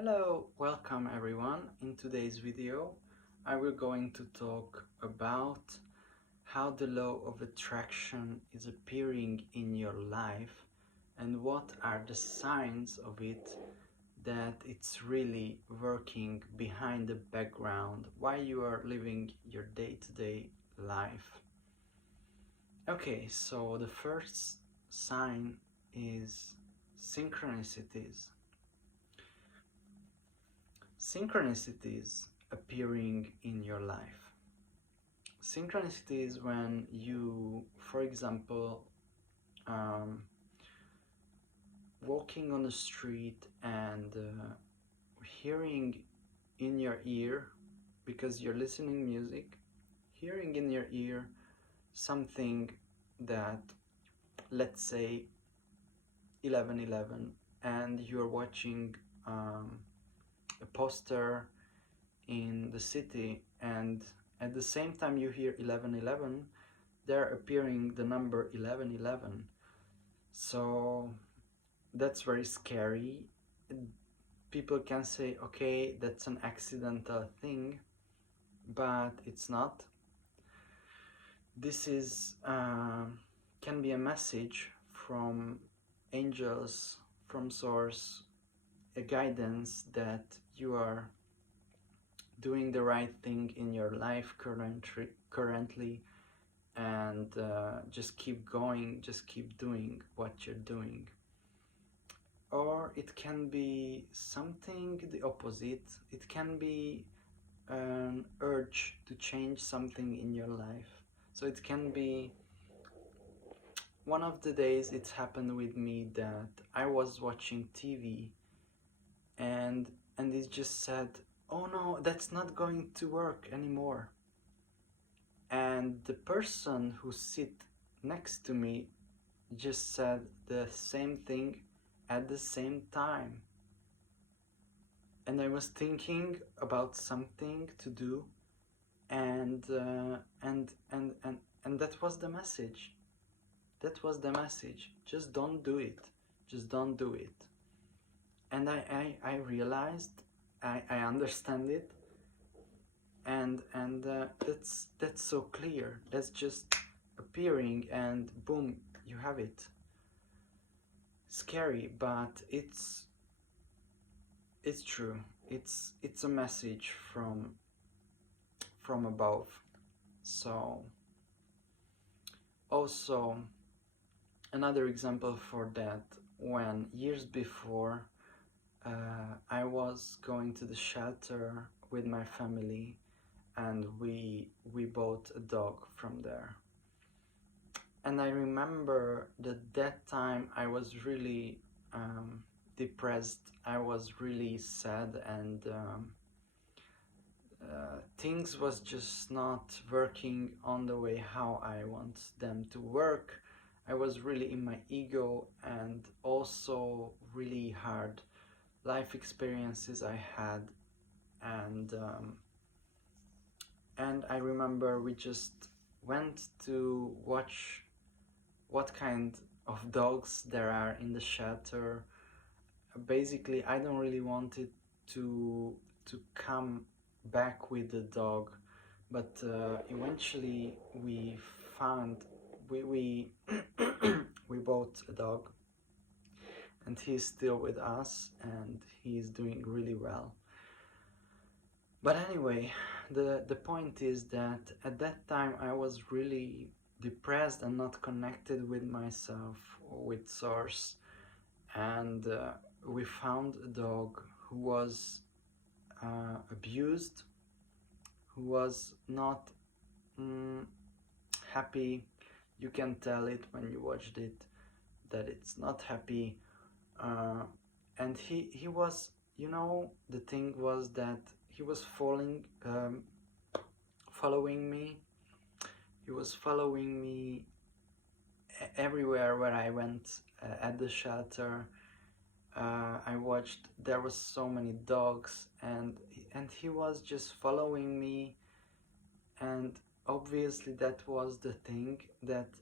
Hello, welcome everyone. In today's video, I will going to talk about how the law of attraction is appearing in your life and what are the signs of it that it's really working behind the background, why you are living your day-to-day life. Okay, so the first sign is synchronicities. Synchronicities appearing in your life. Synchronicity is when you, for example, um, walking on the street and hearing in your ear, because you're listening music, hearing in your ear something that, let's say, 11:11, and you're watching a poster in the city, and at the same time you hear 11:11, they're appearing the number 11:11. So that's very scary. People can say, okay, that's an accidental thing, but it's not. This is can be a message from angels, from source, a guidance that you are doing the right thing in your life currently, and just keep going, just keep doing what you're doing. Or it can be something the opposite. It can be an urge to change something in your life. So it can be one of the days it happened with me that I was watching TV, and it just said, oh no, that's not going to work anymore. And the person who sit next to me just said the same thing at the same time. And I was thinking about something to do, and that was the message. That was the message. Just don't do it. Just don't do it. And I realized, I understand it, and that's so clear. That's just appearing, and boom, you have it. Scary, but it's true. It's a message from above. So also another example for that, when years before I was going to the shelter with my family, and we bought a dog from there. And I remember that time I was really depressed. I was really sad, and things was just not working on the way how I want them to work. I was really in my ego, and also really hard life experiences I had, and I remember we just went to watch what kind of dogs there are in the shelter. Basically, I don't really want it to come back with the dog, but eventually we found we we bought a dog, and he's still with us, and he's doing really well. But anyway, the point is that at that time I was really depressed and not connected with myself or with source, and we found a dog who was abused, who was not happy. You can tell it when you watched it that it's not happy, and he was, you know, the thing was that he was following me. He was following me everywhere where I went at the shelter. I watched, there was so many dogs, and he was just following me, and obviously that was the thing, that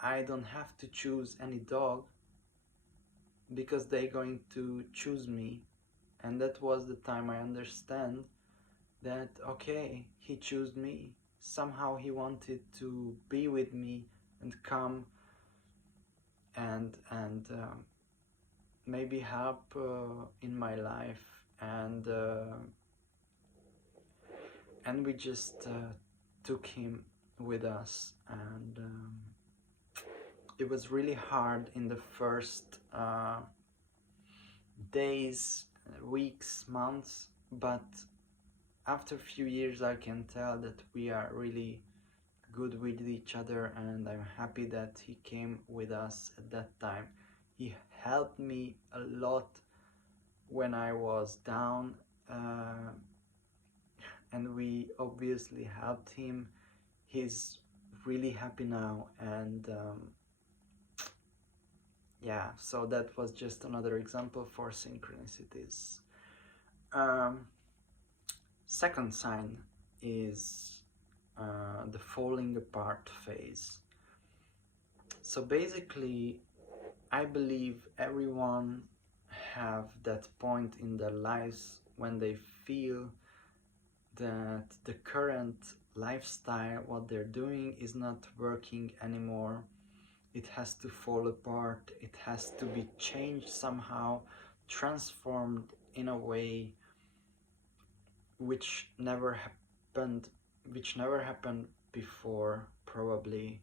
I don't have to choose any dog because they're going to choose me, And that was the time I understand that, okay, he chose me. Somehow he wanted to be with me and come and maybe help in my life, and we just took him with us, and it was really hard in the first days, weeks, months, but after a few years I can tell that we are really good with each other, and I'm happy that he came with us at that time. He helped me a lot when I was down, and we obviously helped him. He's really happy now, and yeah, so that was just another example for synchronicities. Second sign is the falling apart phase. So basically, I believe everyone have that point in their lives when they feel that the current lifestyle, what they're doing, is not working anymore. It has to fall apart, it has to be changed somehow, transformed in a way which never happened before, probably.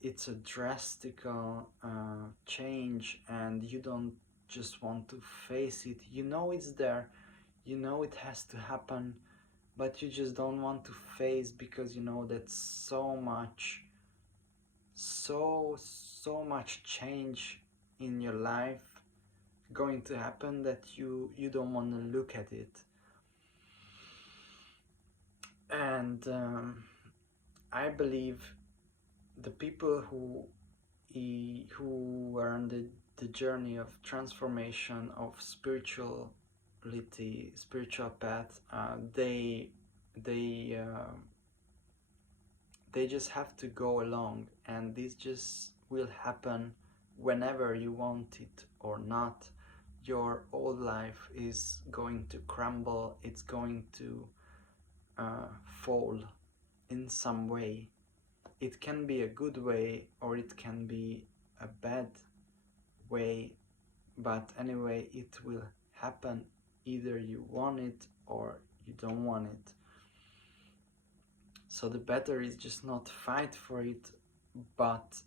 It's a drastic change, and you don't just want to face it. You know it's there, you know it has to happen, but you just don't want to face, because you know that so much change in your life going to happen that you don't want to look at it. And I believe the people who are on the journey of transformation, of spiritual path, they just have to go along, and this just will happen whenever you want it or not. Your old life is going to crumble, it's going to fall in some way. It can be a good way or it can be a bad way, but anyway, it will happen. Either you want it or you don't want it. So the better is just not fight for it, but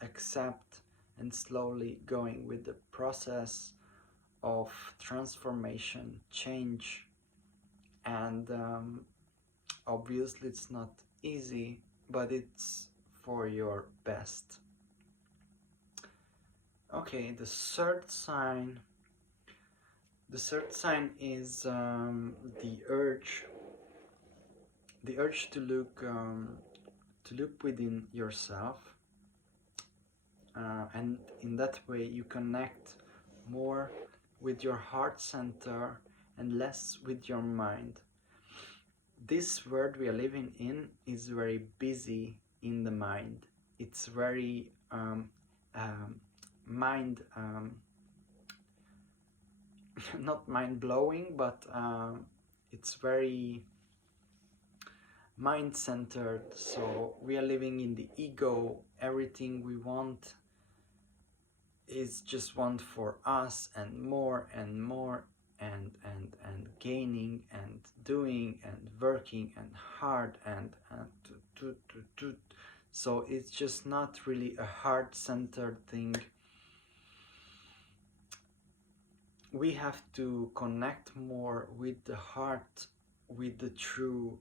accept and slowly going with the process of transformation, change, and obviously it's not easy, but it's for your best. Okay, the third sign is the urge to look within yourself, and in that way you connect more with your heart center and less with your mind. This world we are living in is very busy in the mind. It's very mind not mind-blowing, but it's very mind-centered. So we are living in the ego. Everything we want is just want for us, and more and more, and gaining and doing and working and hard and so it's just not really a heart-centered thing. We have to connect more with the heart, with the true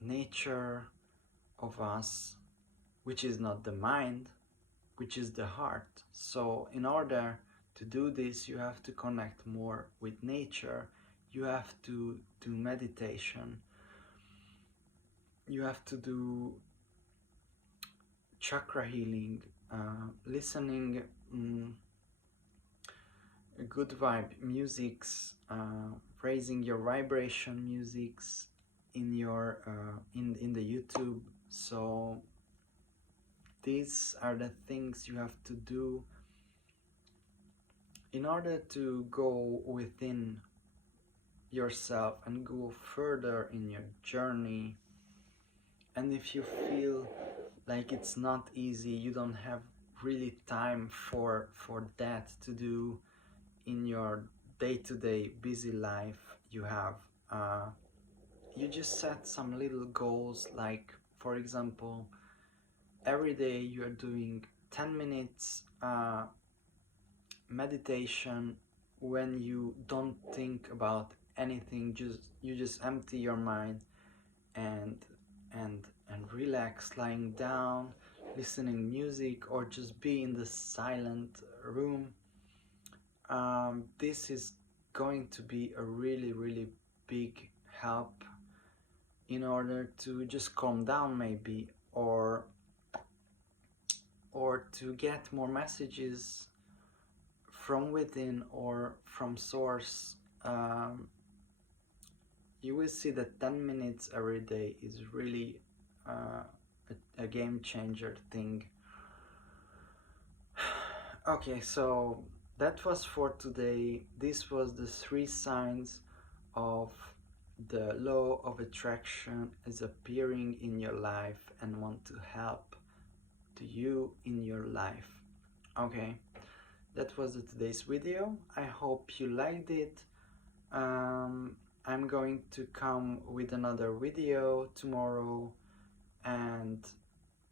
nature of us, which is not the mind, which is the heart. So in order to do this, you have to connect more with nature, you have to do meditation, you have to do chakra healing, listening good vibe musics, raising your vibration musics in your in the YouTube. So these are the things you have to do in order to go within yourself and go further in your journey, and if you feel like it's not easy, you don't have really time for that to do in your day-to-day busy life you have, you just set some little goals, like for example, every day you are doing 10 minutes meditation when you don't think about anything, just you just empty your mind and and relax, lying down, listening music, or just be in the silent room. This is going to be a really big help in order to just calm down, maybe, or to get more messages from within or from source. You will see that 10 minutes every day is really a game changer thing. Okay, so that was for today. This was the 3 signs of the law of attraction is appearing in your life and want to help to you in your life. Okay, that was today's video. I hope you liked it. I'm going to come with another video tomorrow, and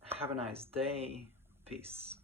have a nice day. Peace.